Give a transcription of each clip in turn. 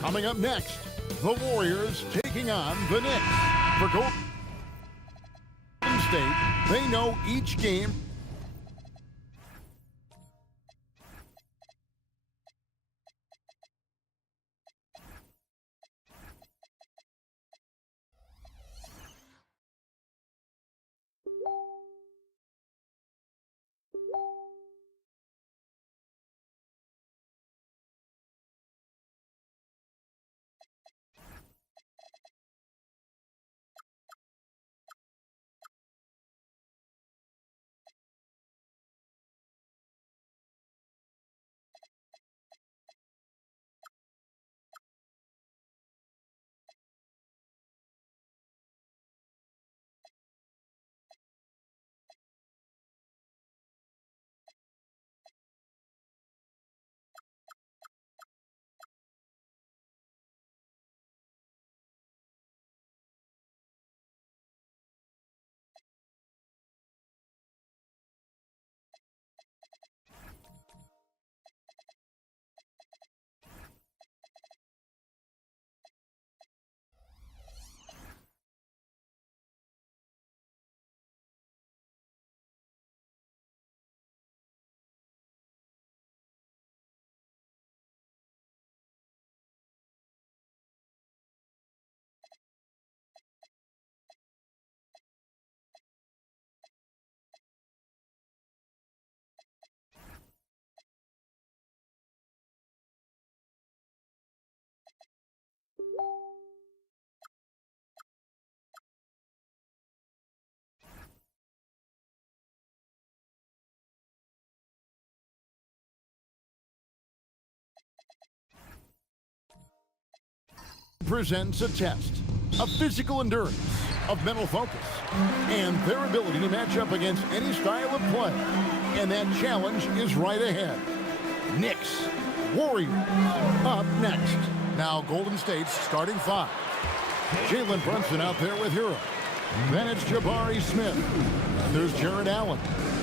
Coming up next, the Warriors taking on the Knicks. For Golden State, they know each game. Presents a test of physical endurance, of mental focus, and their ability to match up against any style of play. And that challenge is right ahead. Knicks, Warriors, up next. Now Golden State's starting five. Jalen Brunson out there with Hero. Then it's Jabari Smith. And there's Jared Allen.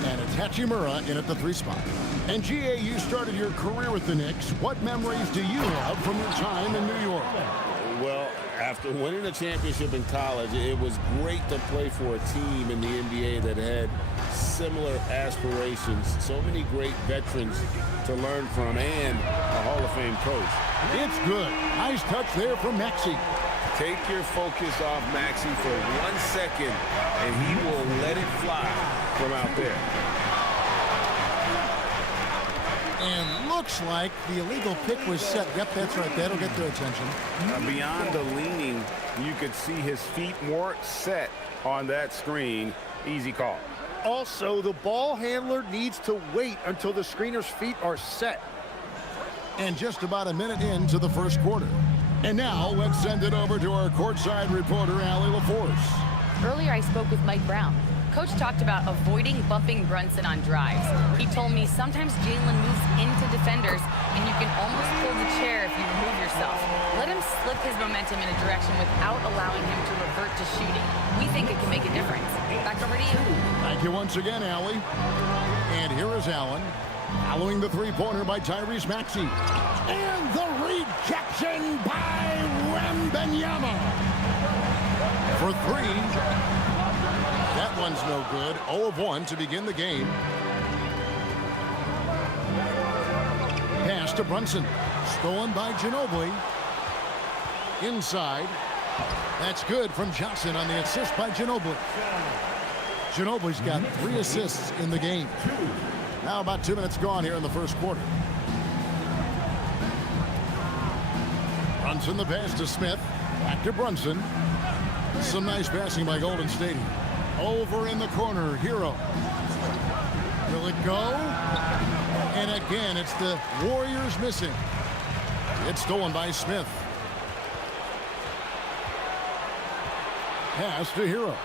And it's Hachimura in at the 3 spot. And GA, you started your career with the Knicks. What memories do you have from your time in New York? Well, after winning a championship in college, it was great to play for a team in the NBA that had similar aspirations. So many great veterans to learn from and a Hall of Fame coach. It's good. Nice touch there from Maxey. Take your focus off Maxey for 1 second, and he will let it fly from out there. And looks like the illegal pick was set. Yep, that's right. That'll get their attention. Beyond the leaning, you could see his feet weren't set on that screen. Easy call. Also, the ball handler needs to wait until the screener's feet are set. And just about a minute into the first quarter. And now let's send it over to our courtside reporter, Allie LaForce. Earlier I spoke with Mike Brown. Coach talked about avoiding bumping Brunson on drives. He told me sometimes Jalen moves into defenders and you can almost pull the chair if you remove yourself. Let him slip his momentum in a direction without allowing him to revert to shooting. We think it can make a difference. Back over to you. Thank you once again, Allie. And here is Allen, following the three-pointer by Tyrese Maxey. And the rejection by Wembanyama. For 3. That one's no good. 0 of 1 to begin the game. Pass to Brunson. Stolen by Ginobili. Inside. That's good from Johnson on the assist by Ginobili. Ginobili's got 3 assists in the game. Now about 2 minutes gone here in the first quarter. Brunson the pass to Smith. Back to Brunson. Some nice passing by Golden State. Over in the corner, Hero. Will it go? And again, it's the Warriors missing. It's stolen by Smith. Pass to Hero.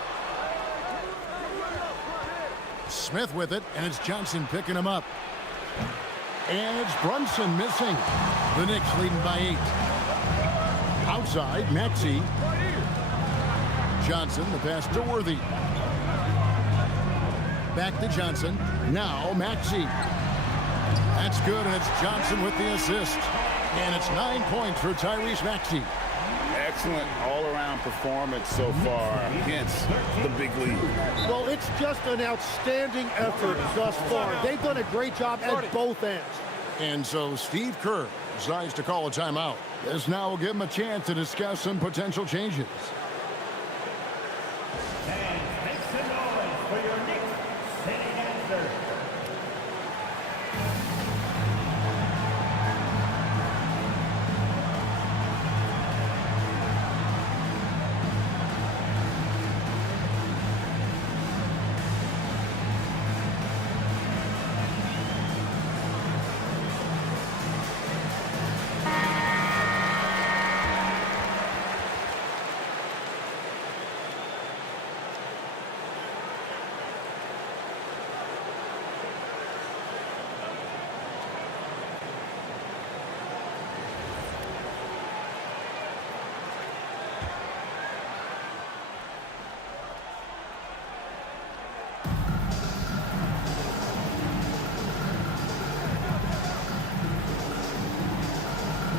Smith with it, and it's Johnson picking him up. And it's Brunson missing. The Knicks leading by 8. Outside, Maxey. Johnson, the pass to Worthy. Back to Johnson. Now Maxey. That's good, and it's Johnson with the assist. And it's 9 points for Tyrese Maxey. Excellent all-around performance so far against the big league. Well, it's just an outstanding effort thus far. They've done a great job at both ends. And so Steve Kerr decides to call a timeout. This now will give him a chance to discuss some potential changes. Make some noise for your Knicks sitting answer.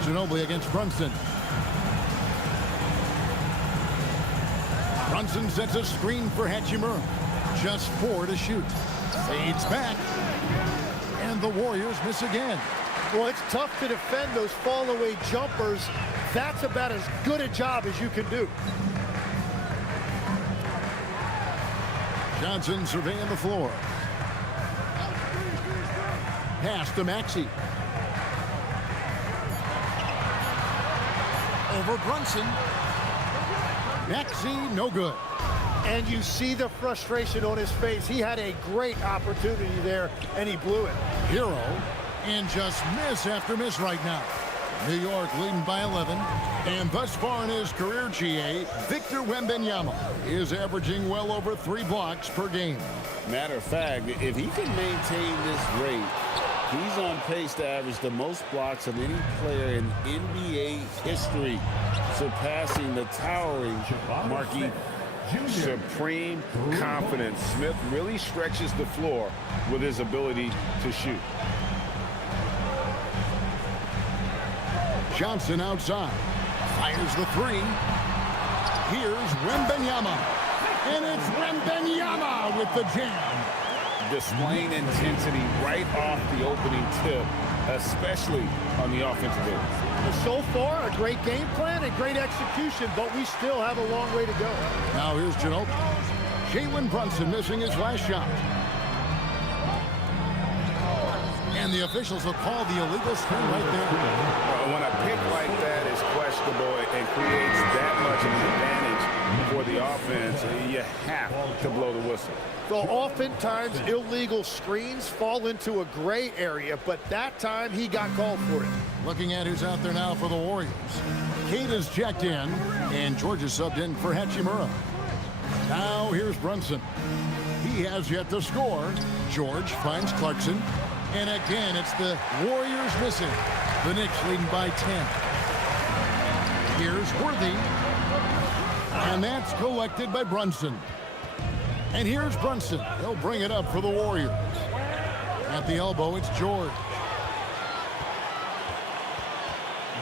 Ginobili against Brunson. Brunson sets a screen for Hachimura. Just 4 to shoot. Fades back. And the Warriors miss again. Well, it's tough to defend those fall-away jumpers. That's about as good a job as you can do. Johnson surveying the floor. Pass to Maxey. Over Brunson. Maxey, no good. And you see the frustration on his face. He had a great opportunity there, and he blew it. Hero, and just miss after miss right now. New York leading by 11. And thus far in his career, GA, Victor Wembanyama is averaging well over 3 blocks per game. Matter of fact, if he can maintain this rate, he's on pace to average the most blocks of any player in NBA history, surpassing the towering Marquis. Supreme confidence. Smith really stretches the floor with his ability to shoot. Johnson outside. Fires the 3. Here's Wembanyama. And it's Wembanyama with the jam. Displaying intensity right off the opening tip, especially on the offensive end. So far, a great game plan and great execution, but we still have a long way to go. Now here's Ginobili. Jalen Brunson missing his last shot. And the officials will call the illegal screen right there. When a pick like that is questionable and creates that much of an advantage for the offense, you have to blow the whistle. Well, oftentimes illegal screens fall into a gray area, but that time he got called for it. Looking at who's out there now for the Warriors. Kate is checked in, and George is subbed in for Hachimura. Now here's Brunson. He has yet to score. George finds Clarkson. And again, it's the Warriors missing. The Knicks leading by 10. Here's Worthy. And that's collected by Brunson. And here's Brunson. He'll bring it up for the Warriors. At the elbow, it's George.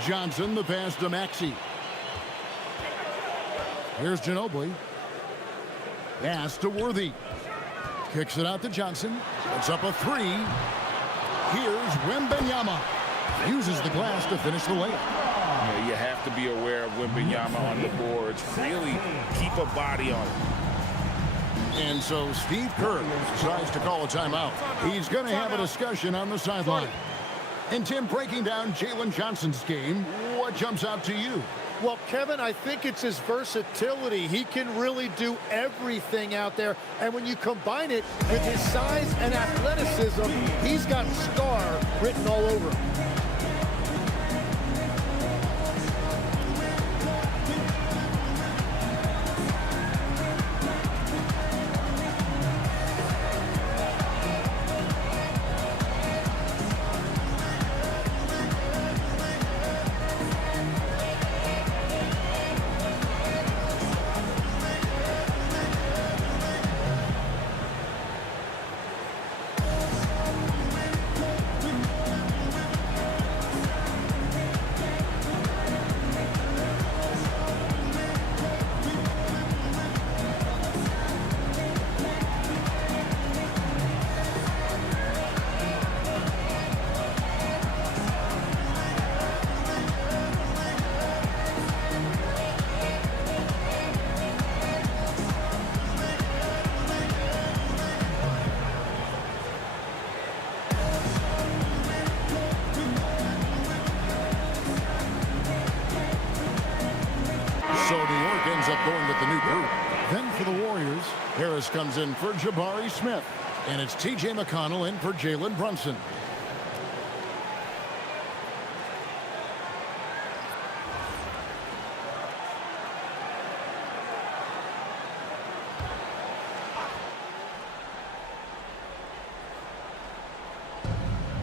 Johnson, the pass to Maxey. Here's Ginobili. Pass to Worthy. Kicks it out to Johnson. It's up a 3. Here's Wembanyama. Uses the glass to finish the layup. Yeah, you have to be aware of Wembanyama on the boards. Really keep a body on him. And so Steve Kerr decides to call a timeout. He's going to have a discussion on the sideline. And Tim, breaking down Jalen Johnson's game, what jumps out to you? Well, Kevin, I think it's his versatility. He can really do everything out there. And when you combine it with his size and athleticism, he's got star written all over him. So New York ends up going with the new group. Then for the Warriors, Harris comes in for Jabari Smith. And it's T.J. McConnell in for Jalen Brunson.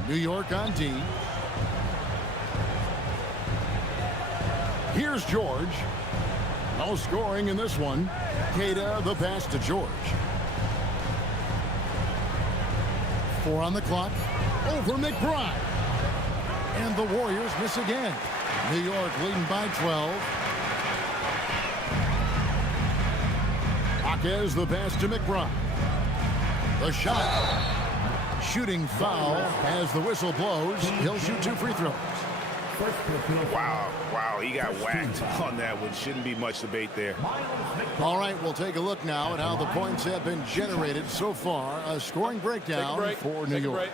New York on D. Here's George. No scoring in this one. Keita, the pass to George. 4 on the clock. Over McBride. And the Warriors miss again. New York leading by 12. Jaquez, the pass to McBride. The shot. Shooting foul as the whistle blows. He'll shoot 2 free throws. Wow, he got whacked on that one. Shouldn't be much debate there. All right, we'll take a look now at how the points have been generated so far. A scoring breakdown for New York.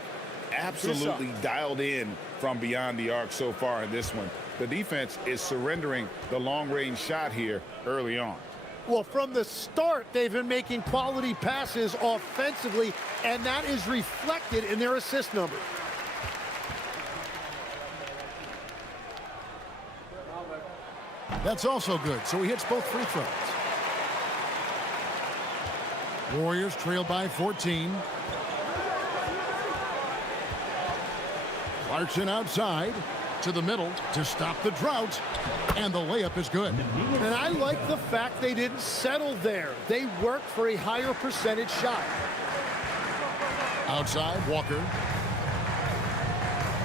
Absolutely dialed in from beyond the arc so far in this one. The defense is surrendering the long-range shot here early on. Well, from the start, they've been making quality passes offensively, and that is reflected in their assist numbers. That's also good, so he hits both free throws. Warriors trail by 14. Clarkson outside to the middle to stop the drought, and the layup is good. And I like the fact they didn't settle there. They worked for a higher percentage shot. Outside, Walker.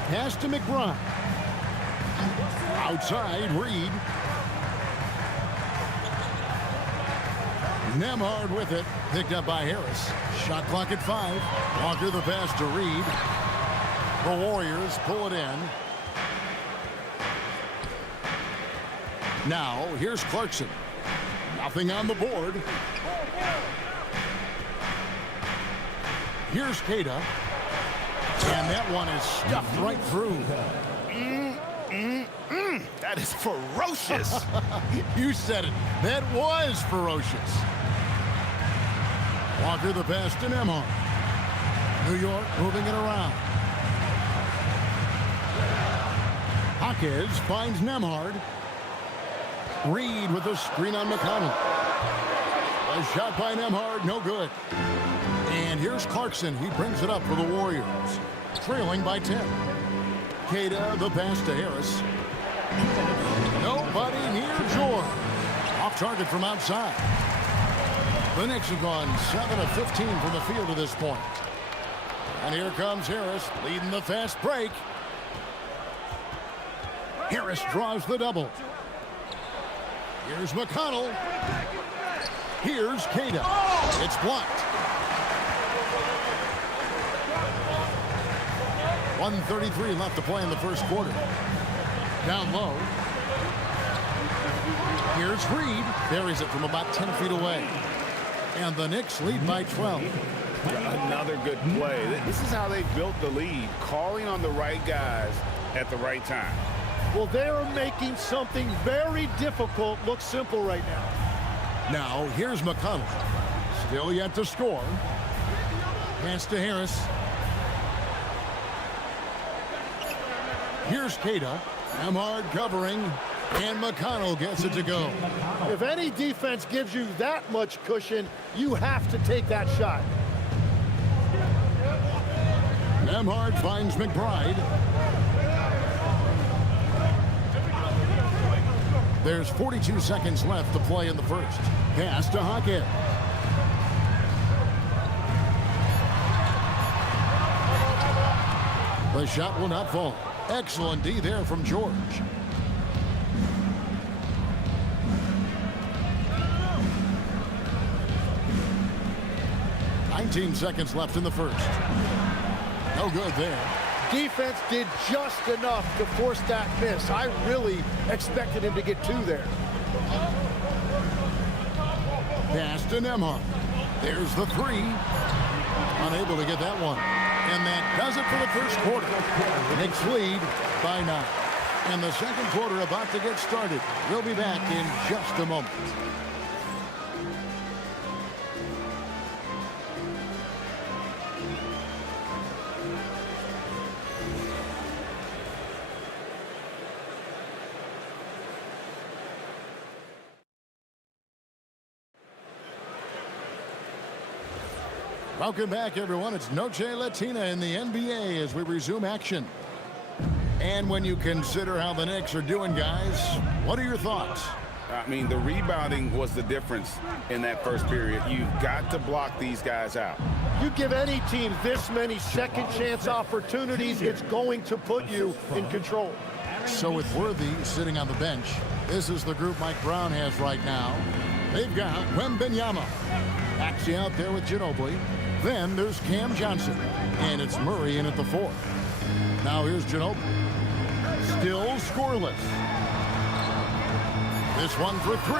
Pass to McBride. Outside, Reed. Nembhard with it, picked up by Harris. Shot clock at 5. Walker the pass to Reed. The Warriors pull it in. Now, here's Clarkson. Nothing on the board. Here's Keita. And that one is stuffed right through. That is ferocious. You said it. That was ferocious. Walker the pass to Nembhard. New York moving it around. Jaquez finds Nembhard. Reed with a screen on McConnell. A shot by Nembhard, no good. And here's Clarkson. He brings it up for the Warriors. Trailing by 10. Keita, the pass to Harris. Nobody near George. Off target from outside. The Knicks have gone 7 of 15 from the field at this point. And here comes Harris leading the fast break. Harris draws the double. Here's McConnell. Here's Keita. It's blocked. 1:33 left to play in the first quarter. Down low. Here's Reed. Buries it from about 10 feet away. And the Knicks lead by 12. Another good play. This is how they built the lead, calling on the right guys at the right time. Well, they're making something very difficult look simple right now. Now, here's McConnell. Still yet to score. Pass to Harris. Here's Keita. Nembhard covering. And McConnell gets it to go. If any defense gives you that much cushion, you have to take that shot. Nembhard finds McBride. There's 42 seconds left to play in the first. Pass to Jaquez. The shot will not fall. Excellent D there from George. 19 seconds left in the first. No good there. Defense did just enough to force that miss. I really expected him to get 2 there. Pass to Nembhard. There's the 3. Unable to get that one. And that does it for the first quarter. Knicks lead by 9. And the second quarter about to get started. We'll be back in just a moment. Welcome back, everyone. It's Noche Latina in the NBA as we resume action. And when you consider how the Knicks are doing, guys, what are your thoughts? I mean, the rebounding was the difference in that first period. You've got to block these guys out. You give any team this many second chance opportunities, it's going to put you in control. So with Worthy sitting on the bench, this is the group Mike Brown has right now. They've got Wembanyama. Maxey out there with Ginobili. Then there's Cam Johnson. And it's Murray in at the 4th. Now here's Ginobili. Still scoreless. This one for 3.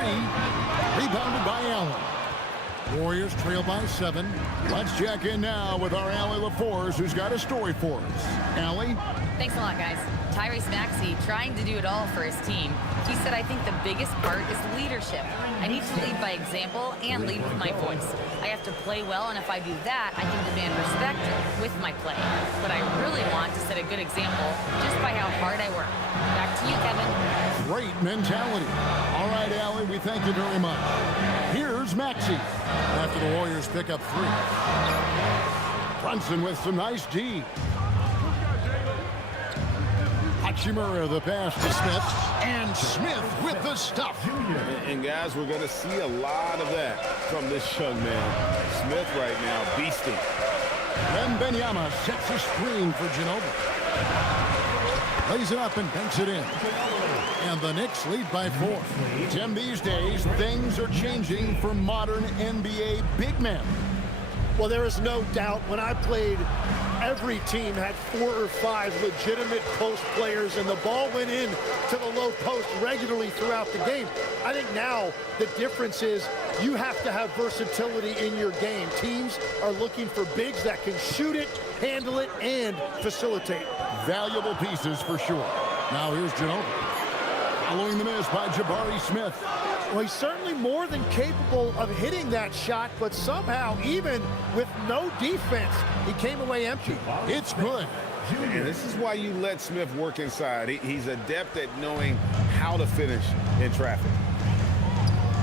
Rebounded by Allen. Warriors trail by 7. Let's check in now with our Allie LaForce, who's got a story for us. Allie? Thanks a lot, guys. Tyrese Maxey trying to do it all for his team. He said, I think the biggest part is leadership. I need to lead by example and lead with my voice. I have to play well, and if I do that, I can demand respect with my play. But I really want to set a good example just by how hard I work. Back to you, Kevin. Great mentality. All right, Allie, we thank you very much. Here's Maxey after the Warriors pick up 3. Brunson with some nice D. Hachimura the pass to Smith, and Smith with the stuff. And guys, we're going to see a lot of that from this young man. Smith right now beasting. Wembanyama sets a screen for Ginobili. Lays it up and banks it in. And the Knicks lead by 4. Tim, these days, things are changing for modern NBA big men. Well, there is no doubt when I played, every team had 4 or 5 legitimate post players, and the ball went in to the low post regularly throughout the game. I think now the difference is you have to have versatility in your game. Teams are looking for bigs that can shoot it, handle it, and facilitate. Valuable pieces for sure. Now here's Ginobili. Following the miss by Jabari Smith. Well, he's certainly more than capable of hitting that shot, but somehow, even with no defense, he came away empty. It's good. And this is why you let Smith work inside. He's adept at knowing how to finish in traffic.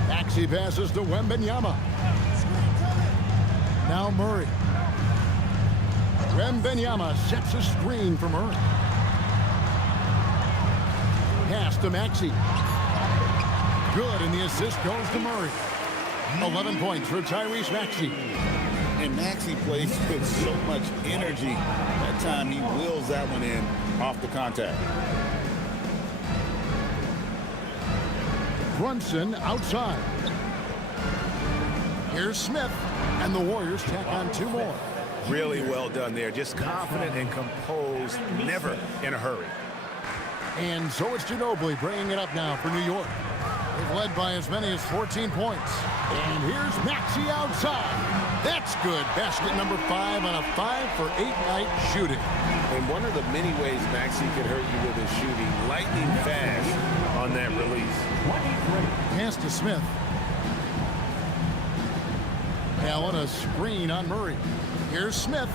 Maxey passes to Wembanyama. Now Murray. Wembanyama sets a screen for Murray. Pass to Maxey. Good, and the assist goes to Murray. 11 points for Tyrese Maxey. And Maxey plays with so much energy. That time he wheels that one in off the contact. Brunson outside. Here's Smith, and the Warriors tack on 2 more. Really well done there. Just confident and composed, never in a hurry. And so it's Ginobili bringing it up now for New York. They've led by as many as 14 points. And here's Maxey outside. That's good. Basket number 5 on a 5-for-8 night shooting. And one of the many ways Maxey could hurt you with his shooting, lightning fast on that release. Pass to Smith. Allen a screen on Murray. Here's Smith.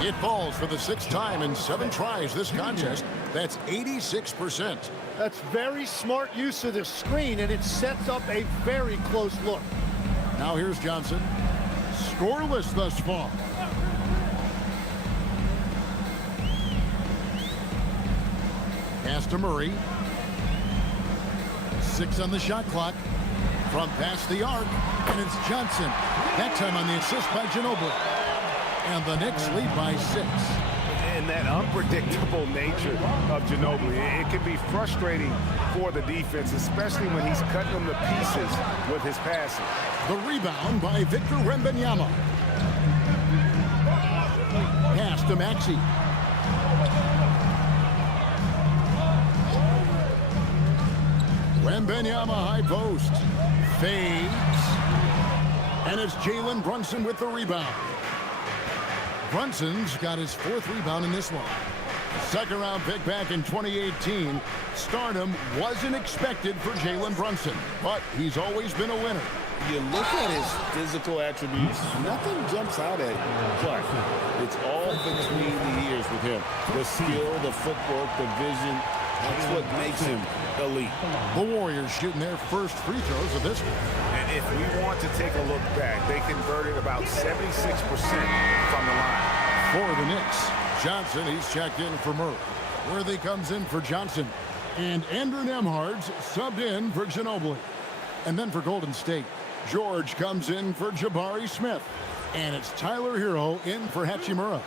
It falls for the 6th time in 7 tries this contest. That's 86%. That's very smart use of the screen, and it sets up a very close look. Now here's Johnson. Scoreless thus far. Pass to Murray. 6 on the shot clock. From past the arc, and it's Johnson. That time on the assist by Ginobili. And the Knicks lead by 6. And that unpredictable nature of Ginobili, it can be frustrating for the defense, especially when he's cutting them to pieces with his passing. The rebound by Victor Wembanyama. Pass to Maxey. Wembanyama high post. Fades. And it's Jalen Brunson with the rebound. Brunson's got his 4th rebound in this one. Second round pick back in 2018. Stardom wasn't expected for Jalen Brunson, but he's always been a winner. You look at his physical attributes, nothing jumps out at you, but it's all between the ears with him. The skill, the footwork, the vision, that's what makes him elite. The Warriors shooting their first free throws of this one. And if we want to take a look back, they converted about 76% from the line. For the Knicks, Johnson, he's checked in for Murray. Worthy comes in for Johnson. And Andrew Nembhard's subbed in for Ginobili. And then for Golden State, George comes in for Jabari Smith. And it's Tyler Hero in for Hachimura.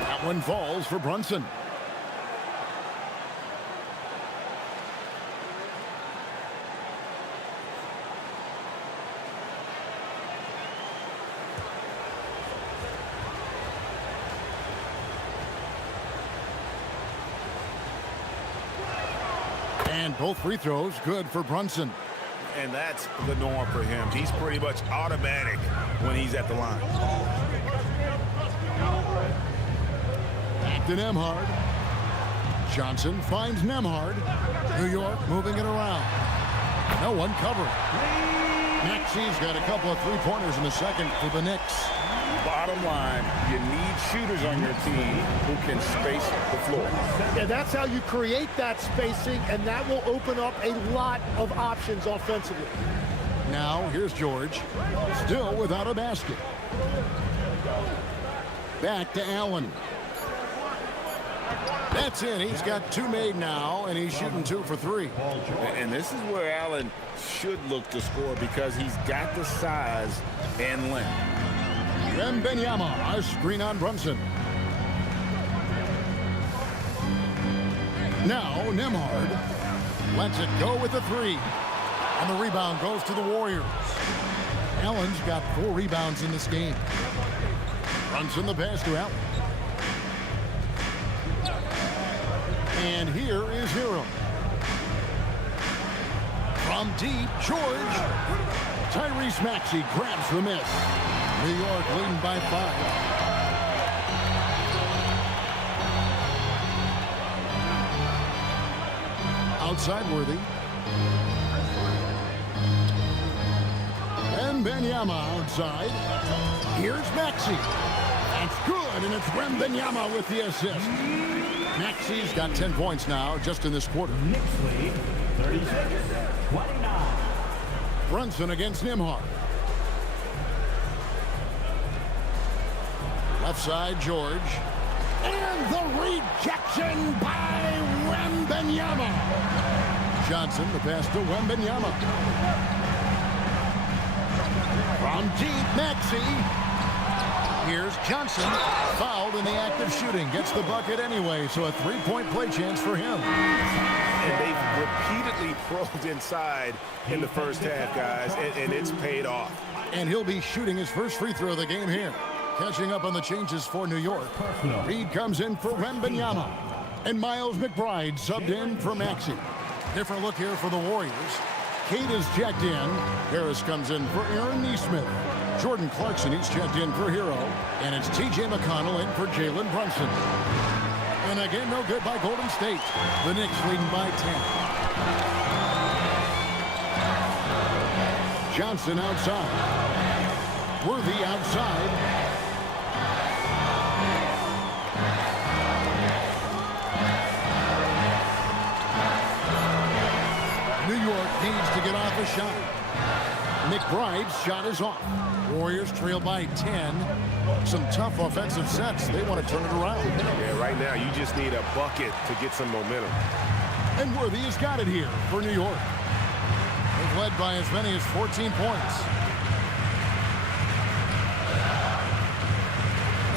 That one falls for Brunson. And both free throws good for Brunson. And that's the norm for him. He's pretty much automatic when he's at the line. Back to Nembhard. Johnson finds Nembhard. New York moving it around. No one covering. Maxi's got a couple of three-pointers in the second for the Knicks. Bottom line, you need shooters on your team who can space the floor. Yeah, that's how you create that spacing, and that will open up a lot of options offensively. Now, here's George. Still without a basket. Back to Allen. That's it. He's got two made now, and he's shooting 2 for 3. And this is where Allen should look to score because he's got the size and length. Wembanyama, a screen on Brunson. Now Nembhard lets it go with the 3. And the rebound goes to the Warriors. Allen's got 4 rebounds in this game. Brunson the pass to Allen. And here is Hero. From deep, George. Tyrese Maxey grabs the miss. New York leading by 5. Outside Worthy. And Wembanyama outside. Here's Maxey. That's good, and it's Wembanyama with the assist. Maxey's got 10 points now just in this quarter. Knicks lead, 36-29. Brunson against Nembhard. Left side, George. And the rejection by Wembanyama. Johnson, the pass to Wembanyama. From deep, Maxey. Here's Johnson. Fouled in the act of shooting. Gets the bucket anyway, so a 3-point play chance for him. And they've repeatedly probed inside in the first half, guys, and it's paid off. And he'll be shooting his first free throw of the game here. Catching up on the changes for New York. Reed comes in for Wembanyama. And Miles McBride subbed in for Maxey. Different look here for the Warriors. Kate is checked in. Harris comes in for Aaron Nesmith. Jordan Clarkson, he's checked in for Hero. And it's T.J. McConnell in for Jalen Brunson. And again, no good by Golden State. The Knicks leading by 10. Johnson outside. Worthy outside. New York needs to get off a shot. McBride's shot is off. Warriors trail by 10. Some tough offensive sets. They want to turn it around. Yeah, right now you just need a bucket to get some momentum. And Worthy has got it here for New York. They've led by as many as 14 points.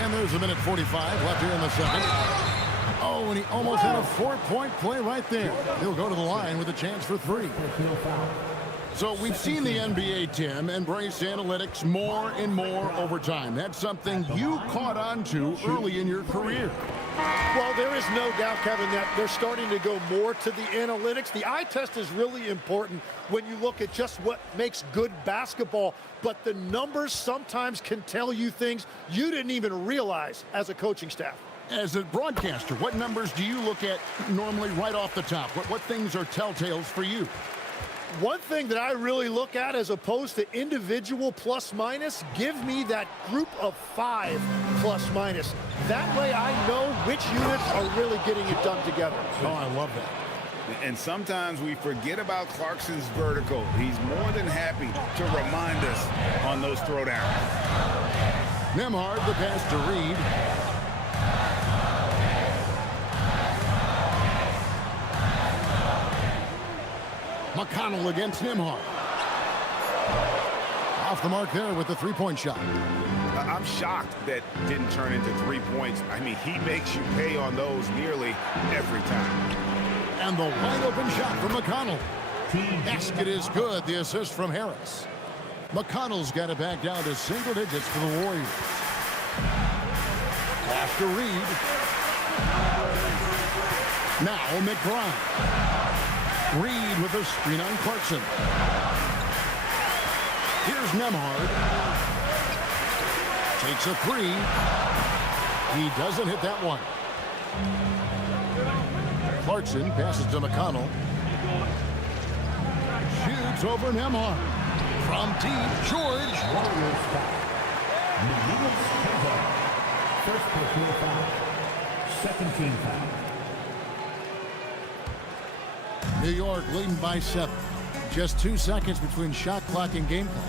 And there's a minute 45 left here in the second. Oh, and he almost had a 4-point play right there. He'll go to the line with a chance for 3. So we've seen the NBA, Tim, embrace analytics more and more over time. That's something you caught on to early in your career. Well, there is no doubt, Kevin, that they're starting to go more to the analytics. The eye test is really important when you look at just what makes good basketball, but the numbers sometimes can tell you things you didn't even realize as a coaching staff. As a broadcaster, what numbers do you look at normally right off the top? What things are telltales for you? One thing that I really look at as opposed to individual plus minus, give me that group of 5 plus minus. That way I know which units are really getting it done together. Oh, I love that. And sometimes we forget about Clarkson's vertical. He's more than happy to remind us on those throwdowns. Nembhard, the pass to Reed. McConnell against Nembhard. Off the mark there with the three-point shot. I'm shocked that didn't turn into 3 points. I mean, he makes you pay on those nearly every time. And the wide-open shot from McConnell. Basket is good. The assist from Harris. McConnell's got it back down to single digits for the Warriors. Pass to Reed. Now McBride. Reed with a screen on Clarkson. Here's Nembhard. Takes a three. He doesn't hit that one. Clarkson passes to McConnell. Shoots over Nembhard. From deep, George. First personal foul, second team foul. New York leading by 7. Just 2 seconds between shot clock and game clock.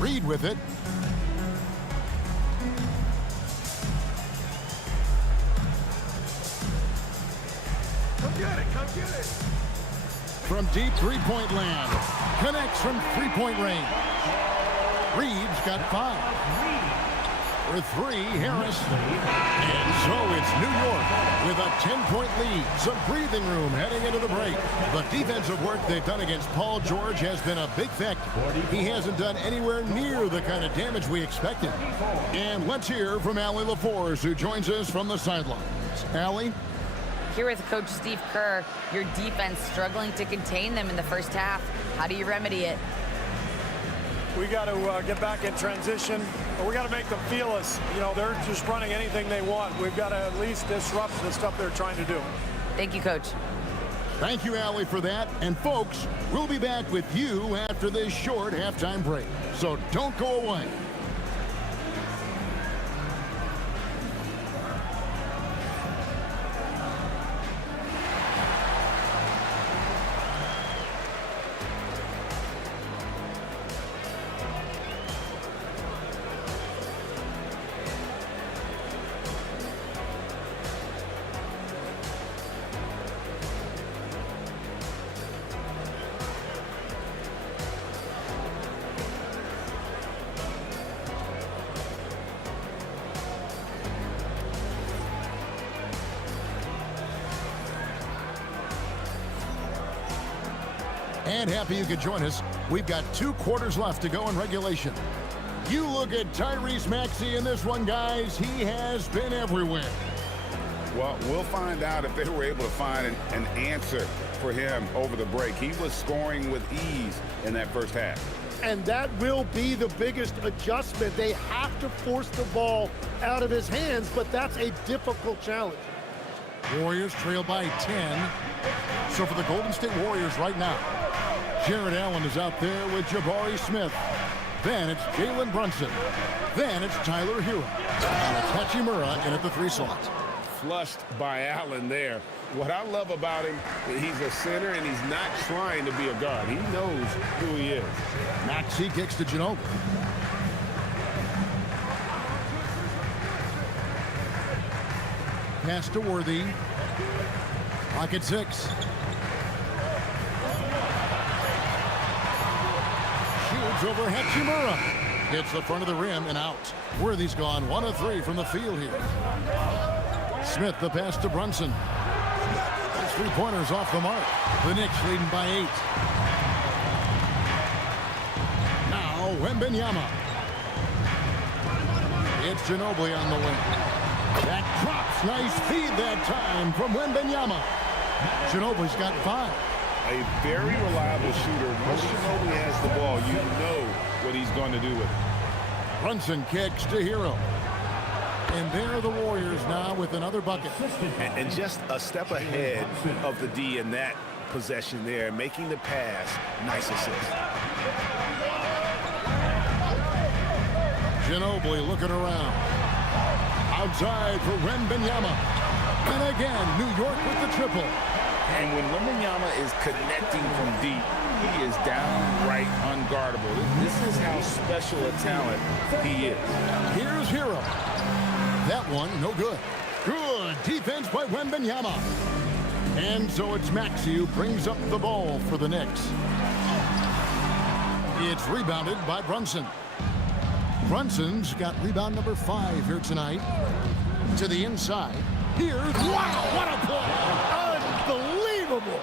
Reed with it. Come get it, come get it. From deep three-point land. Connects from three-point range. Reed's got 5. For 3, Harris. And so it's New York with a 10-point lead. Some breathing room heading into the break. The defensive work they've done against Paul George has been a big factor. He hasn't done anywhere near the kind of damage we expected. And let's hear from Allie LaForce, who joins us from the sidelines. Allie? Here with Coach Steve Kerr, your defense struggling to contain them in the first half. How do you remedy it? We got to get back in transition. We got to make them feel us. You know, they're just running anything they want. We've got to at least disrupt the stuff they're trying to do. Thank you, Coach. Thank you, Allie, for that. And folks, we'll be back with you after this short halftime break. So don't go away. And happy you could join us. We've got 2 quarters left to go in regulation. You look at Tyrese Maxey in this one, guys. He has been everywhere. Well, we'll find out if they were able to find an answer for him over the break. He was scoring with ease in that first half. And that will be the biggest adjustment. They have to force the ball out of his hands, but that's a difficult challenge. Warriors trail by 10. So for the Golden State Warriors right now, Jared Allen is out there with Jabari Smith. Then it's Jalen Brunson. Then it's Tyler Hero. And it's Hachimura in at the 3 slot. Flushed by Allen there. What I love about him, he's a center and he's not trying to be a guard. He knows who he is. Maxey kicks to Ginobili. Pass to Worthy. Pocket 6. Shoots over Hachimura. Hits the front of the rim and out. Worthy's gone 1 of 3 from the field here. Smith the pass to Brunson. His 3-pointers off the mark. The Knicks leading by 8. Now Wembanyama. It's Ginobili on the wing. That drops. Nice feed that time from Wembanyama. Ginobili's got 5. A very reliable shooter. Once Ginobili has the ball, you know what he's going to do with it. Brunson kicks to Hero. And there are the Warriors now with another bucket. And just a step ahead of the D in that possession there, making the pass. Nice assist. Ginobili looking around. Outside for Wembanyama. And again, New York with the triple. And when Wembanyama is connecting from deep, he is downright unguardable. This is how special a talent he is. Here's Hero. That one, no good. Good defense by Wembanyama. And so it's Maxey who brings up the ball for the Knicks. It's rebounded by Brunson. Brunson's got rebound number 5 here tonight. To the inside. Here, wow, what a play! Unbelievable!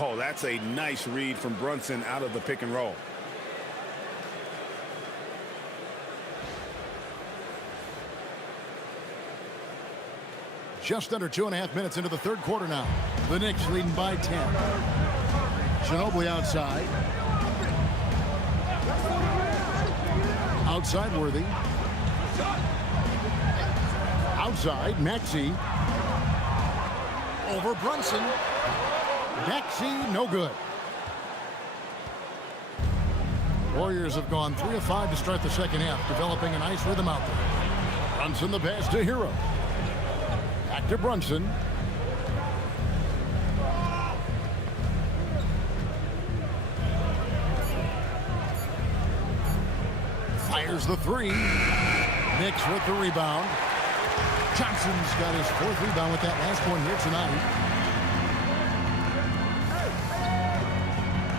Oh, that's a nice read from Brunson out of the pick and roll. Just under 2.5 minutes into the third quarter now. The Knicks leading by 10. Ginobili outside. Outside Worthy. Outside Maxey. Over Brunson. Maxey, no good. Warriors have gone 3 of 5 to start the second half, developing a nice rhythm out there. Brunson the pass to Hero. Back to Brunson. Fires the 3. Knicks with the rebound. Johnson's got his 4th rebound with that last one here tonight.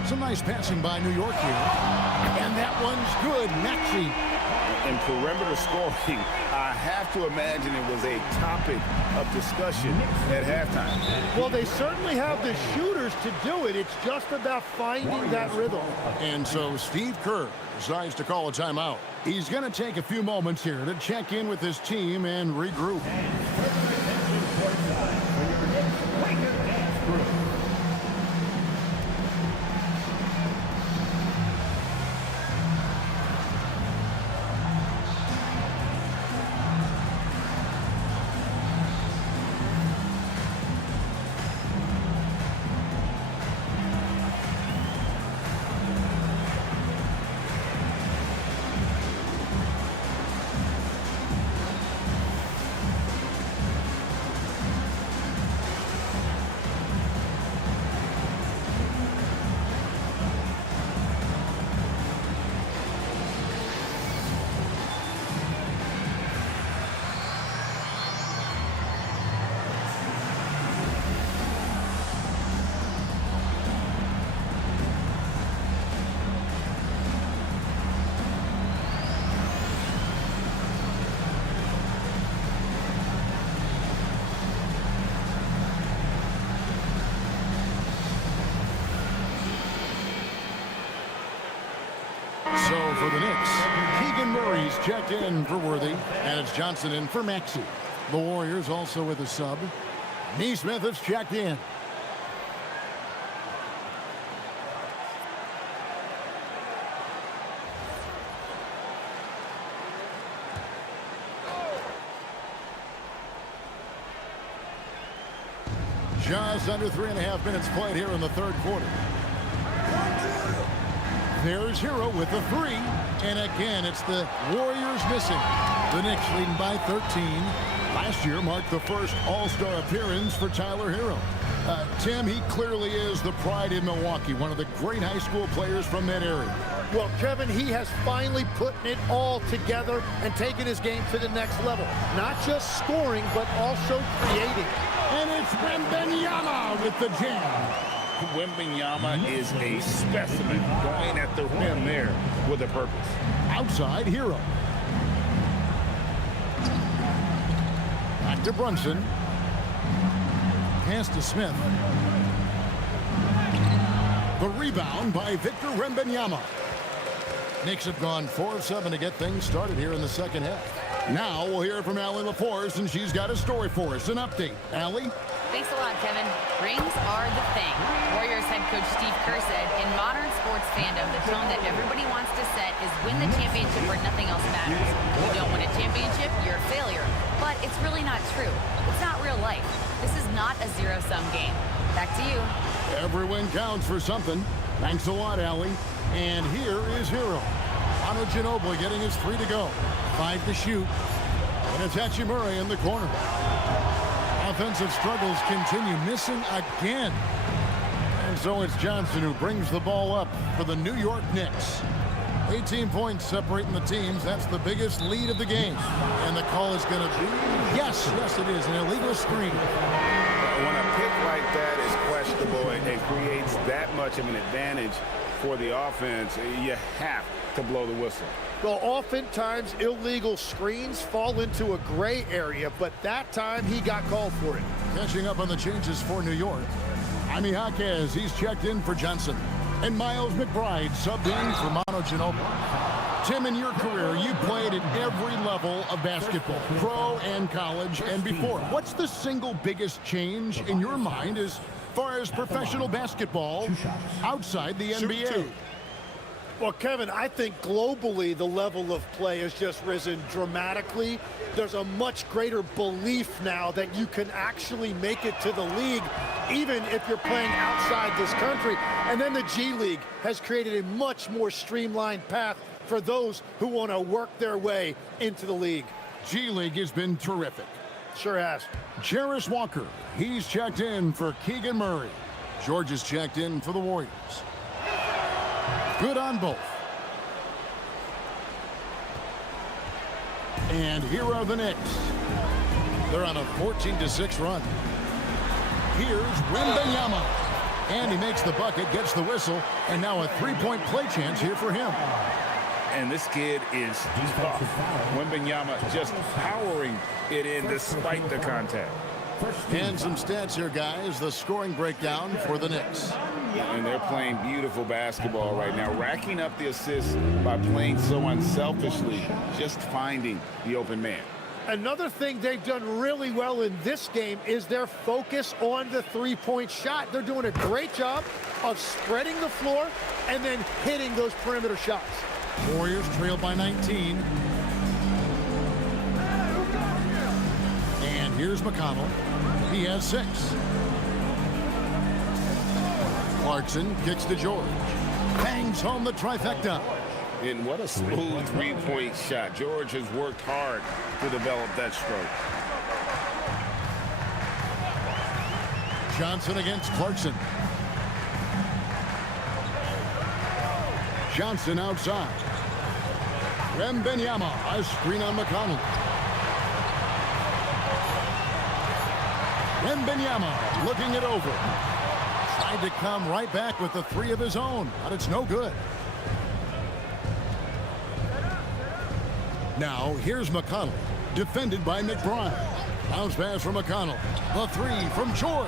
Some nice passing by New York here. And that one's good. Maxey. And perimeter scoring, I have to imagine it was a topic of discussion at halftime. Well, they certainly have the shooters to do it. It's just about finding that rhythm. And so Steve Kerr decides to call a timeout. He's going to take a few moments here to check in with his team and regroup. So for the Knicks, Keegan Murray's checked in for Worthy, and it's Johnson in for Maxey. The Warriors also with a sub. Neesmith has checked in. Just under 3.5 minutes played here in the third quarter. There's Hero with the 3. And again, it's the Warriors missing. The Knicks leading by 13. Last year marked the first All-Star appearance for Tyler Hero. Tim, he clearly is the pride in Milwaukee, one of the great high school players from that area. Well, Kevin, he has finally put it all together and taken his game to the next level. Not just scoring, but also creating. And it's Wembanyama with the jam. Wembanyama is a specimen, going at the rim there with a purpose. Outside Hero. Back to Brunson. Pass to Smith. The rebound by Victor Wembanyama. Knicks have gone 4 of 7 to get things started here in the second half. Now we'll hear from Allie LaForce, and she's got a story for us. An update. Allie? Thanks a lot, Kevin. Rings are the thing. Warriors head coach Steve Kerr said, in modern sports fandom, the tone that everybody wants to set is win the championship where nothing else matters. If you don't win a championship, you're a failure. But it's really not true. It's not real life. This is not a zero-sum game. Back to you. Every win counts for something. Thanks a lot, Allie. And here is Hero. Manu Ginobili getting his 3 to go. 5 to shoot. And it's Hachimura in the corner. Offensive struggles continue, missing again. And so it's Johnson who brings the ball up for the New York Knicks. 18 points separating the teams. That's the biggest lead of the game. And the call is going to be, yes, it is, an illegal screen. When a pick like that is questionable and creates that much of an advantage for the offense, you have to blow the whistle. Well, oftentimes illegal screens fall into a gray area, but that time he got called for it. Catching up on the changes for New York. Jaime Jaquez, he's checked in for Johnson. And Miles McBride subbed in for Manu Ginobili. Tim, in your career, you played at every level of basketball, pro and college and before. What's the single biggest change in your mind as far as professional basketball outside the NBA? Well, Kevin, I think globally the level of play has just risen dramatically. There's a much greater belief now that you can actually make it to the league, even if you're playing outside this country. And then the G League has created a much more streamlined path for those who want to work their way into the league. G League has been terrific. Sure has. Jarris Walker, he's checked in for Keegan Murray. George is checked in for the Warriors. Good on both. And here are the Knicks. They're on a 14-6 run. Here's Wembanyama. And he makes the bucket, gets the whistle, and now a three-point play chance here for him. And this kid is tough. Wembanyama just powering it in despite the contact. And some stats here, guys. The scoring breakdown for the Knicks. And they're playing beautiful basketball right now, racking up the assists by playing so unselfishly, just finding the open man. Another thing they've done really well in this game is their focus on the three-point shot. They're doing a great job of spreading the floor and then hitting those perimeter shots. Warriors trail by 19. And here's McConnell. He has 6. Clarkson kicks to George. Bangs home the trifecta. And what a smooth three-point shot. George has worked hard to develop that stroke. Johnson against Clarkson. Johnson outside. Wembanyama, a screen on McConnell. Wembanyama looking it over. Tried to come right back with the 3 of his own, but it's no good. Now, here's McConnell, defended by McBride. Bounce pass from McConnell. The 3 from George.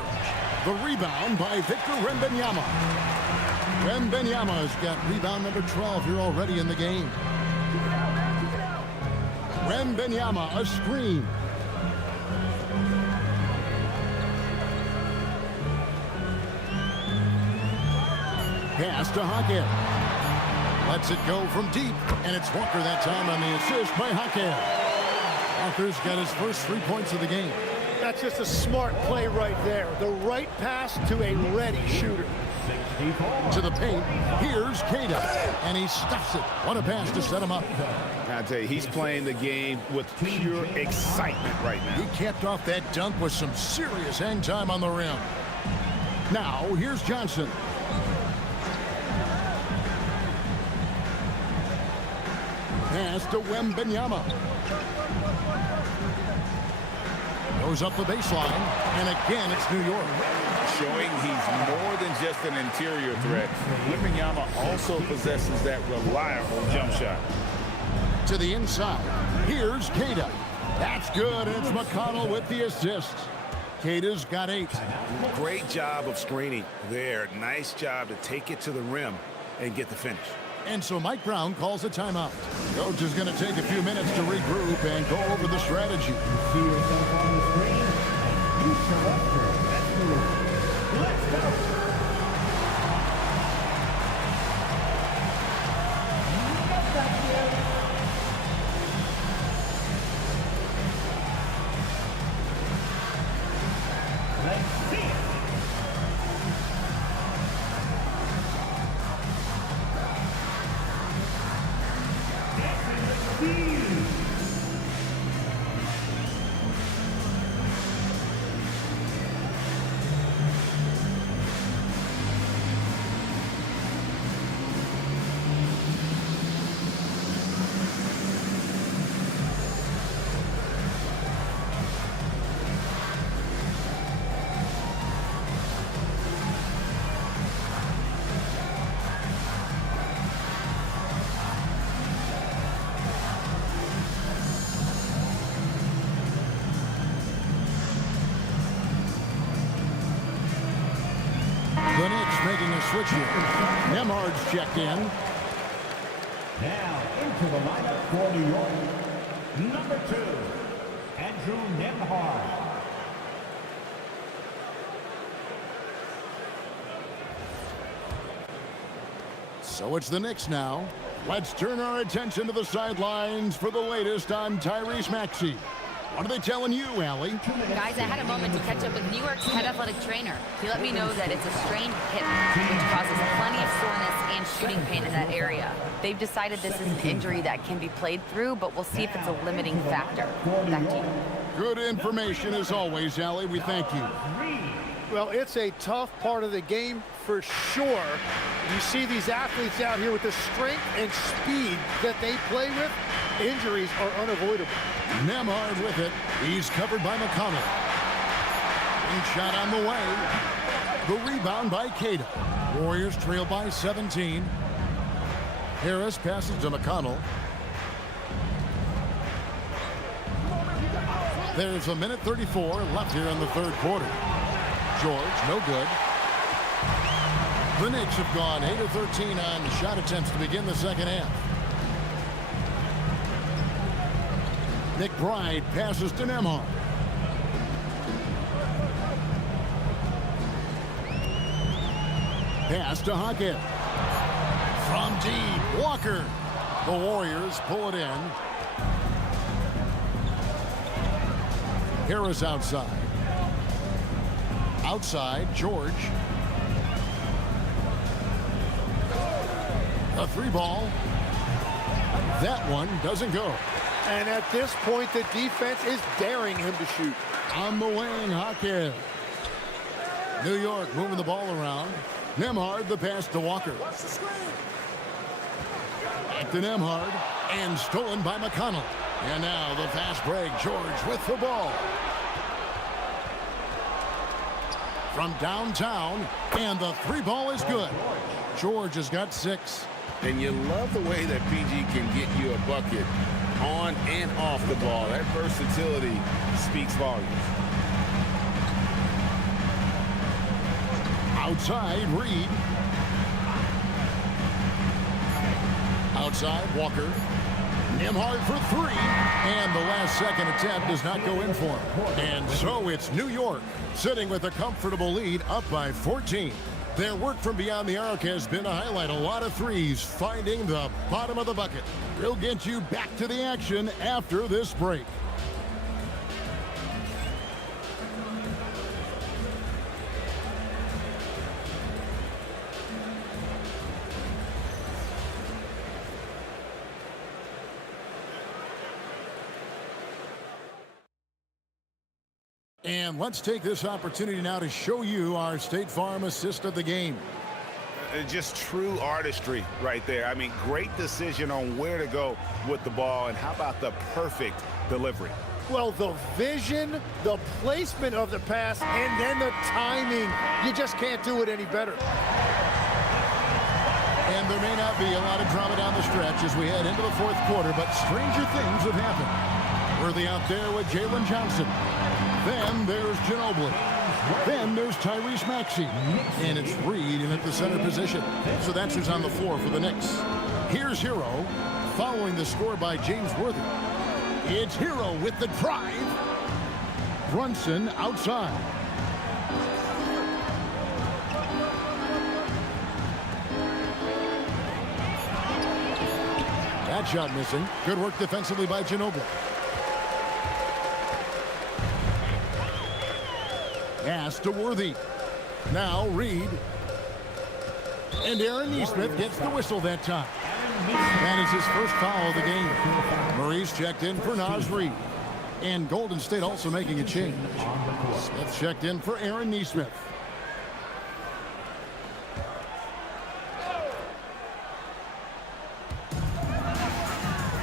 The rebound by Victor Wembanyama. Wembanyama's got rebound number 12 here already in the game. Wembanyama, a screen. Pass to Hackett. Lets it go from deep, and it's Walker that time on the assist by Hackett. Walker's got his first 3 points of the game. That's just a smart play right there. The right pass to a ready shooter. To the paint, here's Queta, and he stuffs it. What a pass to set him up. I tell you, he's playing the game with pure excitement right now. He capped off that dunk with some serious hang time on the rim. Now, here's Johnson. Pass to Wembanyama. Goes up the baseline, and again it's New York. Showing he's more than just an interior threat. Wembanyama also possesses that reliable jump shot. To the inside, here's Queta. That's good, and it's McConnell with the assist. Queta's got 8. Great job of screening there. Nice job to take it to the rim and get the finish. And so Mike Brown calls a timeout. Coach is going to take a few minutes to regroup and go over the strategy. See yourself on the screen. You surrender. That's the rule. Let's go. Let's see it. The Knicks making a switch here. Nemhard's checked in. Now into the lineup for New York, number 2, Andrew Nemhard. So it's the Knicks now. Let's turn our attention to the sidelines for the latest on Tyrese Maxey. What are they telling you, Allie? Guys, I had a moment to catch up with New York's head athletic trainer. He let me know that it's a strained hip, which causes plenty of soreness and shooting pain in that area. They've decided this is an injury that can be played through, but we'll see if it's a limiting factor. Back to you. Good information as always, Allie. We thank you. Well, it's a tough part of the game for sure. You see these athletes out here with the strength and speed that they play with. Injuries are unavoidable. Nemhard with it. He's covered by McConnell. Big shot on the way. The rebound by Cada. Warriors trail by 17. Harris passes to McConnell. There's a minute 34 left here in the third quarter. George, no good. The Knicks have gone 8 of 13 on shot attempts to begin the second half. McBride passes to Nemhard. Pass to Hockett. From deep, Walker. The Warriors pull it in. Harris outside. Outside, George. A three ball. That one doesn't go. And at this point, the defense is daring him to shoot. On the wing, Hockett. New York moving the ball around. Nemhard, the pass to Walker. Back to Nemhard. And stolen by McConnell. And now the fast break. George with the ball. From downtown. And the three ball is good. George has got 6. And you love the way that PG can get you a bucket on and off the ball. That versatility speaks volumes. Outside, Reed. Outside, Walker. Nemhard for 3. And the last second attempt does not go in for him. And so it's New York sitting with a comfortable lead up by 14. Their work from beyond the arc has been to highlight a lot of threes, finding the bottom of the bucket. We'll get you back to the action after this break. And let's take this opportunity now to show you our State Farm assist of the game. Just true artistry right there. I mean, great decision on where to go with the ball, and how about the perfect delivery? Well, the vision, the placement of the pass, and then the timing. You just can't do it any better. And there may not be a lot of drama down the stretch as we head into the fourth quarter, but stranger things have happened. Worthy out there with Jalen Johnson. Then there's Ginobili. Then there's Tyrese Maxey. And it's Reed in at the center position. So that's who's on the floor for the Knicks. Here's Hero, following the score by James Worthy. It's Hero with the drive. Brunson outside. That shot missing. Good work defensively by Ginobili. Pass to Worthy. Now Reed. And Aaron Nesmith gets the whistle that time. That is his first foul of the game. Murray's checked in for Naz Reid. And Golden State also making a change. Smith checked in for Aaron Nesmith.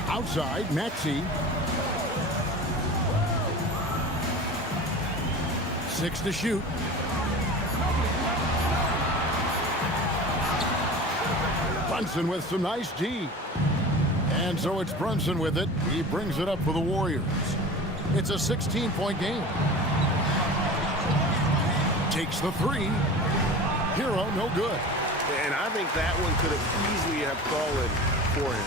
Outside, Maxey. 6 to shoot. Brunson with some nice D. And so it's Brunson with it. He brings it up for the Warriors. It's a 16-point game. Takes the three. Hero, no good. And I think that one could have easily have fallen for him.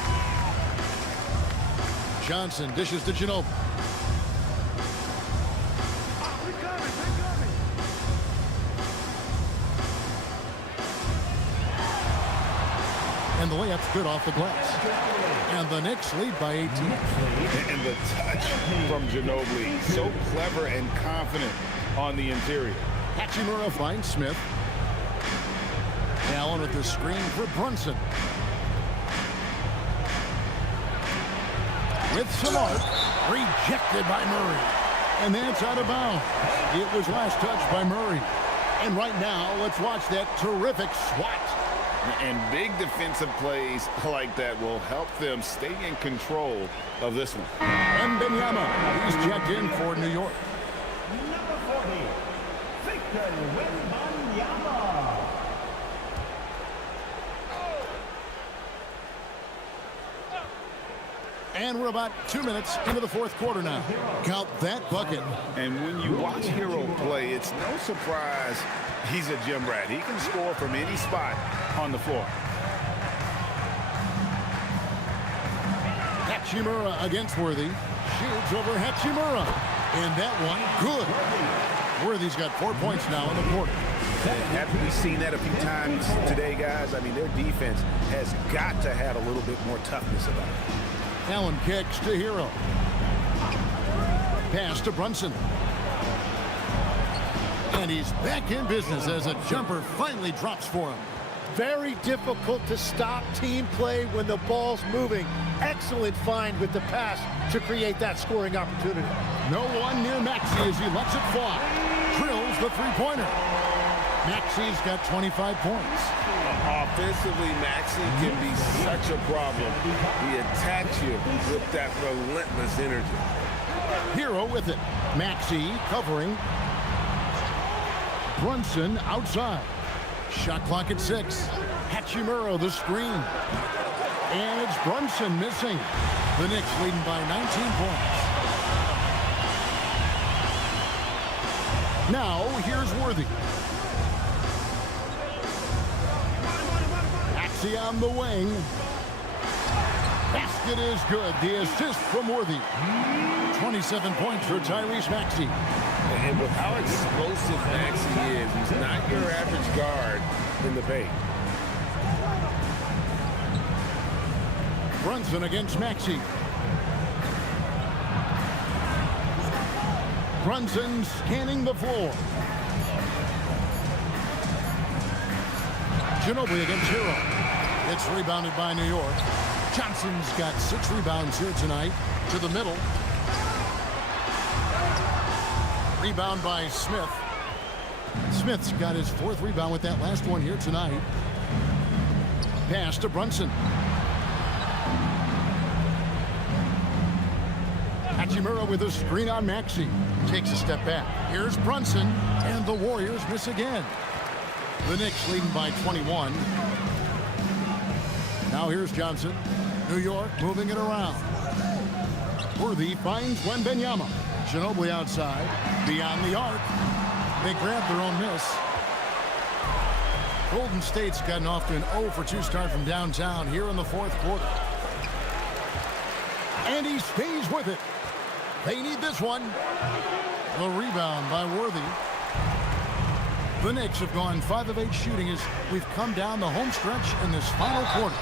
Johnson dishes to Ginobili. And the layup's good off the glass. And the Knicks lead by 18. And the touch from Ginobili, so clever and confident on the interior. Hachimura finds Smith. Allen with the screen for Brunson. With some arc, rejected by Murray. And that's out of bounds. It was last touched by Murray. And right now, let's watch that terrific swat. And big defensive plays like that will help them stay in control of this one. And Wembanyama, he's checked in for New York. Number 40, Victor Wembanyama. And we're about 2 minutes into the fourth quarter now. Count that bucket. And when you watch Hero play, it's no surprise he's a gym rat. He can score from any spot on the floor. Hachimura against Worthy. Shields over Hachimura. And that one, good. Worthy's got 4 points now in the quarter. Haven't we seen that a few times today, guys? I mean, their defense has got to have a little bit more toughness about it. Allen kicks to Hero. Pass to Brunson. And he's back in business as a jumper finally drops for him. Very difficult to stop team play when the ball's moving. Excellent find with the pass to create that scoring opportunity. No one near Maxey as he lets it fly. Drills the three-pointer. Maxey's got 25 points. Offensively, Maxey can be such a problem. He attacks you with that relentless energy. Hero with it. Maxey covering. Brunson outside. Shot clock at 6. Hachimura the screen. And it's Brunson missing. The Knicks leading by 19 points. Now here's Worthy. Maxey on the wing. Basket is good. The assist from Worthy. 27 points for Tyrese Maxey. And with how explosive Maxey is, he's not your average guard in the paint. Brunson against Maxey. Brunson scanning the floor. Ginobili against Hero. It's rebounded by New York. Johnson's got 6 rebounds here tonight. To the middle. Rebound by Smith. Smith's got his 4th rebound with that last one here tonight. Pass to Brunson. Hachimura with a screen on Maxey. Takes a step back. Here's Brunson. And the Warriors miss again. The Knicks leading by 21. Now here's Johnson. New York moving it around. Worthy finds Wembanyama. Ginobili outside. Beyond the arc. They grab their own miss. Golden State's gotten off to an 0 for 2 start from downtown here in the fourth quarter. And he stays with it. They need this one. The rebound by Worthy. The Knicks have gone 5 of 8 shooting as we've come down the home stretch in this final quarter.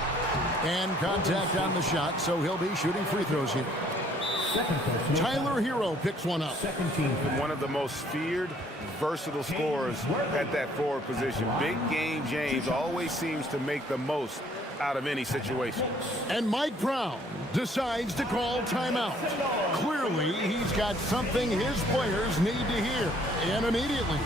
And contact on the shot, so he'll be shooting free throws here. Tyler Hero picks one up. One of the most feared, versatile scorers at that forward position. Big game James always seems to make the most out of any situation. And Mike Brown decides to call timeout. Clearly, he's got something his players need to hear, and immediately.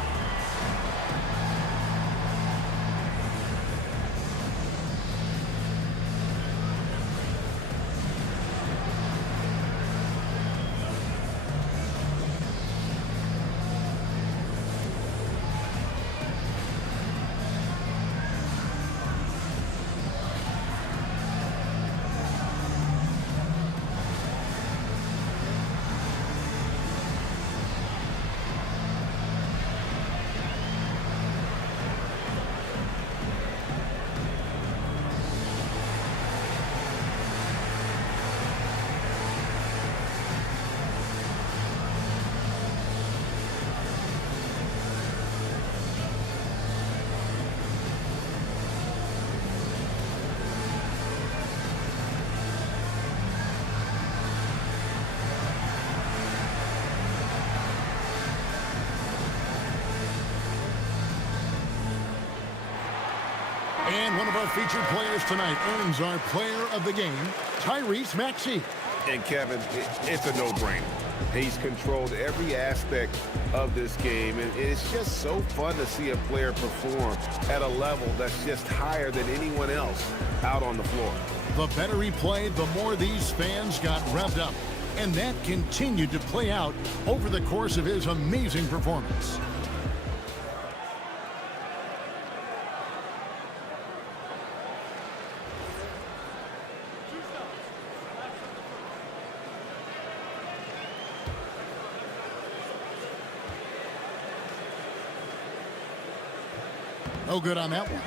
And one of our featured players tonight earns our player of the game, Tyrese Maxey. And Kevin, it's a no-brainer. He's controlled every aspect of this game, and it's just so fun to see a player perform at a level that's just higher than anyone else out on the floor. The better he played, the more these fans got revved up. And that continued to play out over the course of his amazing performance. No good on that one.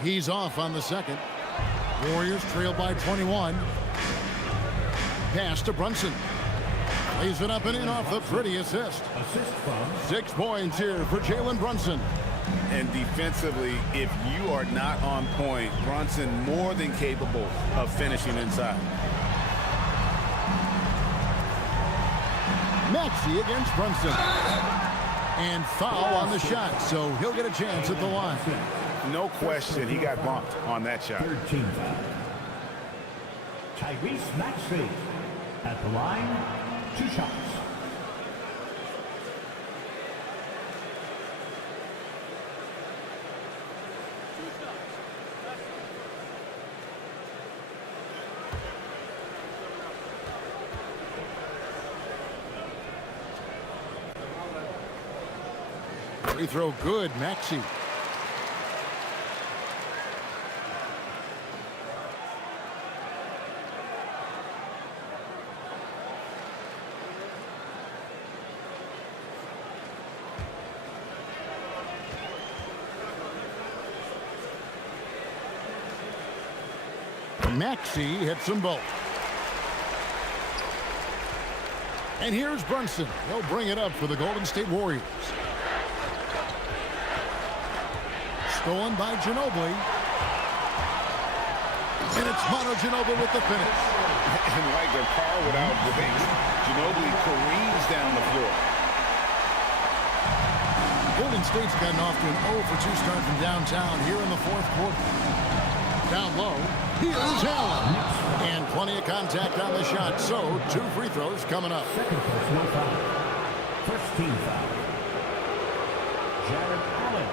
He's off on the second. Warriors trail by 21. Pass to Brunson. Lays it up and in off the pretty assist. 6 points here for Jalen Brunson. And defensively, if you are not on point, Brunson more than capable of finishing inside. Maxey against Brunson. And foul on the shot, so he'll get a chance at the line. No question, he got bumped on that shot. 13 foul. Tyrese Maxey at the line, 2 shots. Free throw good, Maxey. Maxey hits them both. And here's Brunson. He'll bring it up for the Golden State Warriors. Stolen by Ginobili. And it's Mono Ginobili with the finish. And like a car without brakes, Ginobili careens down the floor. Golden State's gotten off to an 0 for 2 start from downtown here in the fourth quarter. Down low, here's Allen. And plenty of contact on the shot, so 2 free throws coming up. Second personal foul. First team foul. Jared Allen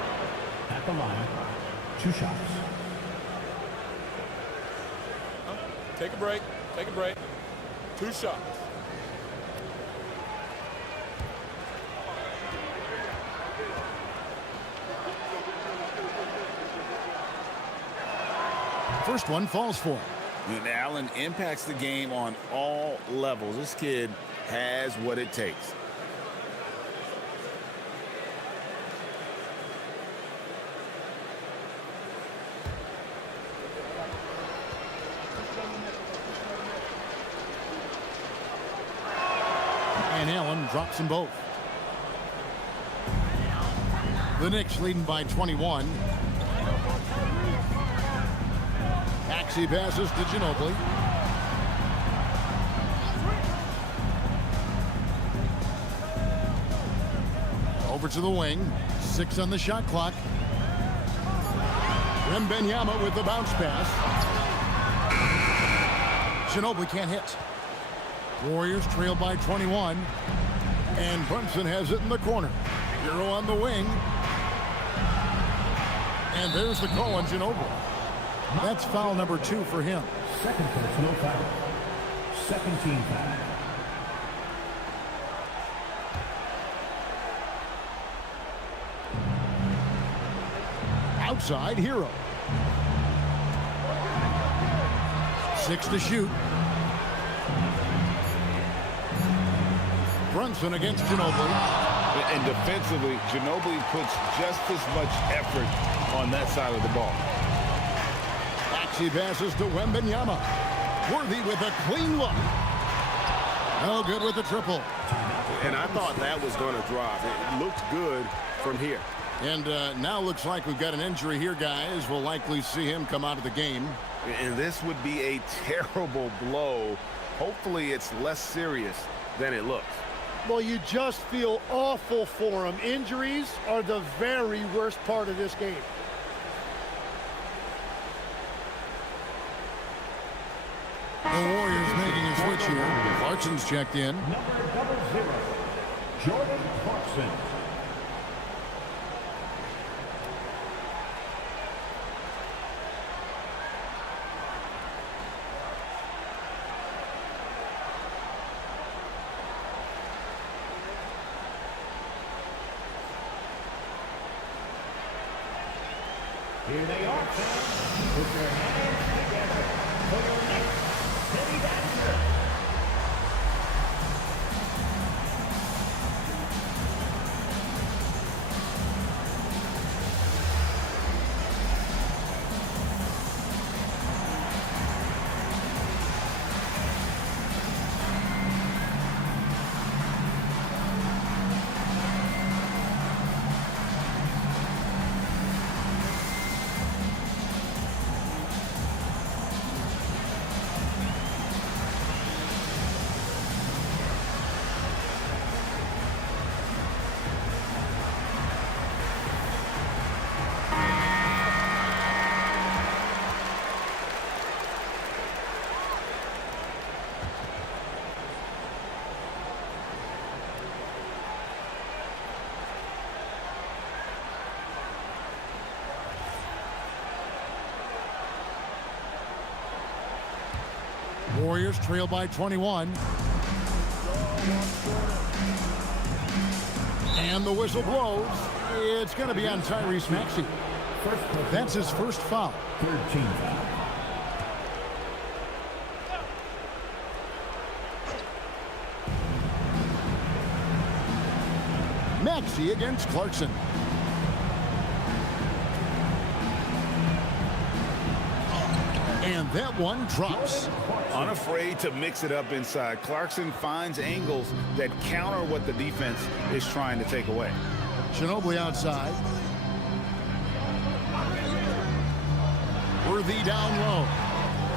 at the line, 2 shots. Take a break. Take a break. 2 shots. First one falls for him. And Allen impacts the game on all levels. This kid has what it takes. And Allen drops them both. The Knicks leading by 21. Maxey passes to Ginobili. Over to the wing. 6 on the shot clock. Wembanyama with the bounce pass. Ginobili can't hit. Warriors trail by 21. And Brunson has it in the corner. Hero on the wing. And there's the call on Ginobili. That's foul number 2 for him. Second personal foul. Second team foul. Outside, Hero. 6 to shoot. Brunson against Ginobili. And defensively, Ginobili puts just as much effort on that side of the ball. Maxey passes to Wembanyama. Worthy with a clean look. No good with the triple. And I thought that was going to drop. It looked good from here. And now looks like we've got an injury here, guys. We'll likely see him come out of the game. And this would be a terrible blow. Hopefully it's less serious than it looks. Well, you just feel awful for him. Injuries are the very worst part of this game. The Warriors making a switch here. Clarkson's checked in. Number 0, Jordan Clarkson. Here they are, fans. Put your hands together for your next city dancer. Warriors trail by 21. And the whistle blows. It's going to be on Tyrese Maxey. That's his first foul. Third team foul. Maxey against Clarkson. And that one drops. Unafraid to mix it up inside. Clarkson finds angles that counter what the defense is trying to take away. Ginobili outside. Worthy down low.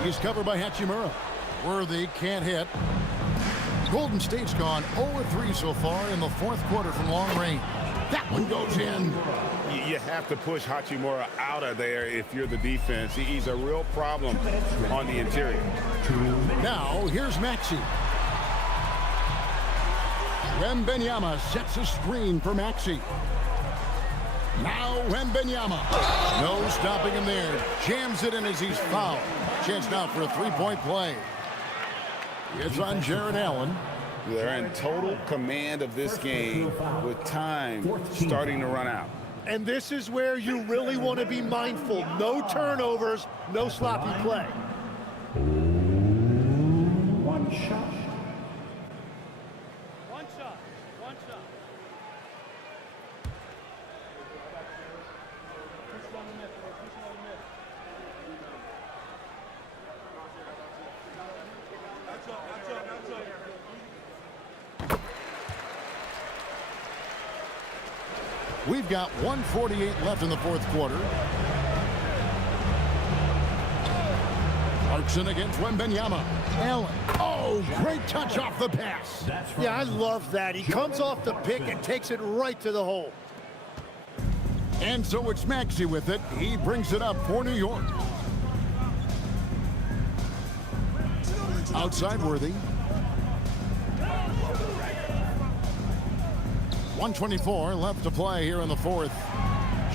He's covered by Hachimura. Worthy can't hit. Golden State's gone 0-3 so far in the fourth quarter from long range. That one goes in. You have to push Hachimura out of there if you're the defense. He's a real problem on the interior. Now, here's Maxey. Wembanyama sets a screen for Maxey. Now Wembanyama. No stopping him there. Jams it in as he's fouled. Chance now for a three-point play. It's on Jared Allen. They're in total command of this game with time starting to run out. And this is where you really want to be mindful. No turnovers, no sloppy play. One shot. We've got 1:48 left in the fourth quarter. Clarkson against Wembanyama. Allen. Oh, great touch off the pass. Yeah, I love that. He comes off the pick and takes it right to the hole. And so it's Maxey with it. He brings it up for New York. Outside Worthy. 1:24 left to play here in the fourth.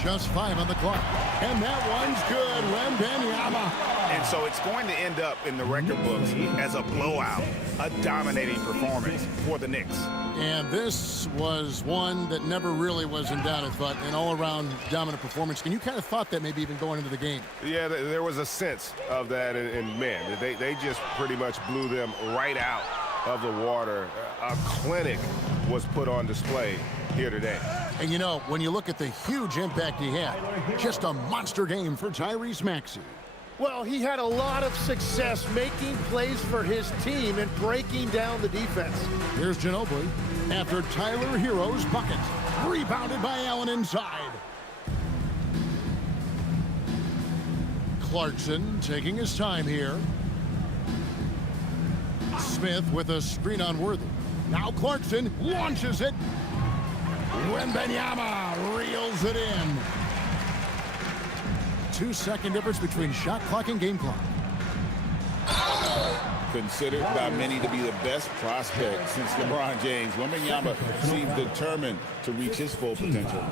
Just 5 on the clock. And that one's good. Wembanyama. And so it's going to end up in the record books as a blowout, a dominating performance for the Knicks. And this was one that never really was in doubt, I thought, an all-around dominant performance. And you kind of thought that maybe even going into the game. Yeah, there was a sense of that, and man, they just pretty much blew them right out of the water. A clinic was put on display here today. And you know, when you look at the huge impact he had, just a monster game for Tyrese Maxey. Well, he had a lot of success making plays for his team and breaking down the defense. Here's Ginobili after Tyler Hero's bucket. Rebounded by Allen inside. Clarkson taking his time here. Smith with a screen on Worthy. Now Clarkson launches it. Wembanyama reels it in. 2-second difference between shot clock and game clock. Considered by many to be the best prospect since LeBron James, Wembanyama seems determined to reach his full potential.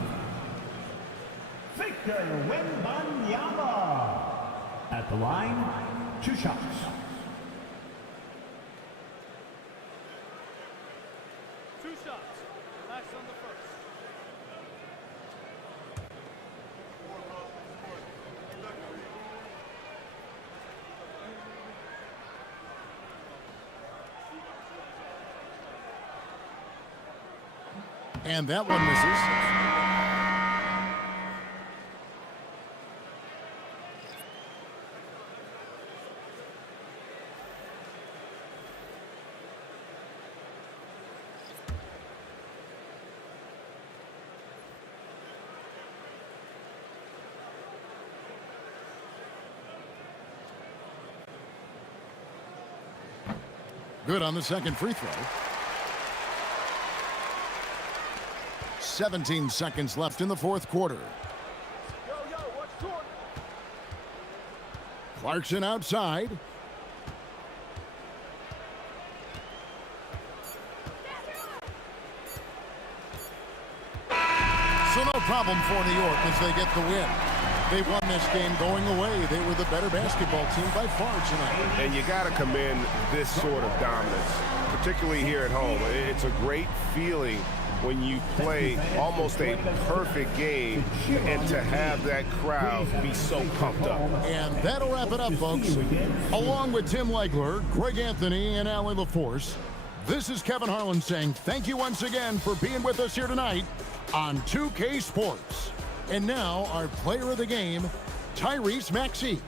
Victor Wembanyama. At the line, 2 shots. And that one misses. Good on the second free throw. 17 seconds left in the fourth quarter. Clarkson outside. So no problem for New York as they get the win. They won this game going away. They were the better basketball team by far tonight. And you got to commend this sort of dominance, particularly here at home. It's a great feeling when you play almost a perfect game and to have that crowd be so pumped up. And that'll wrap it up, folks. Along with Tim Legler, Greg Anthony, and Allie LaForce, this is Kevin Harlan saying thank you once again for being with us here tonight on 2K Sports. And now our player of the game, Tyrese Maxey.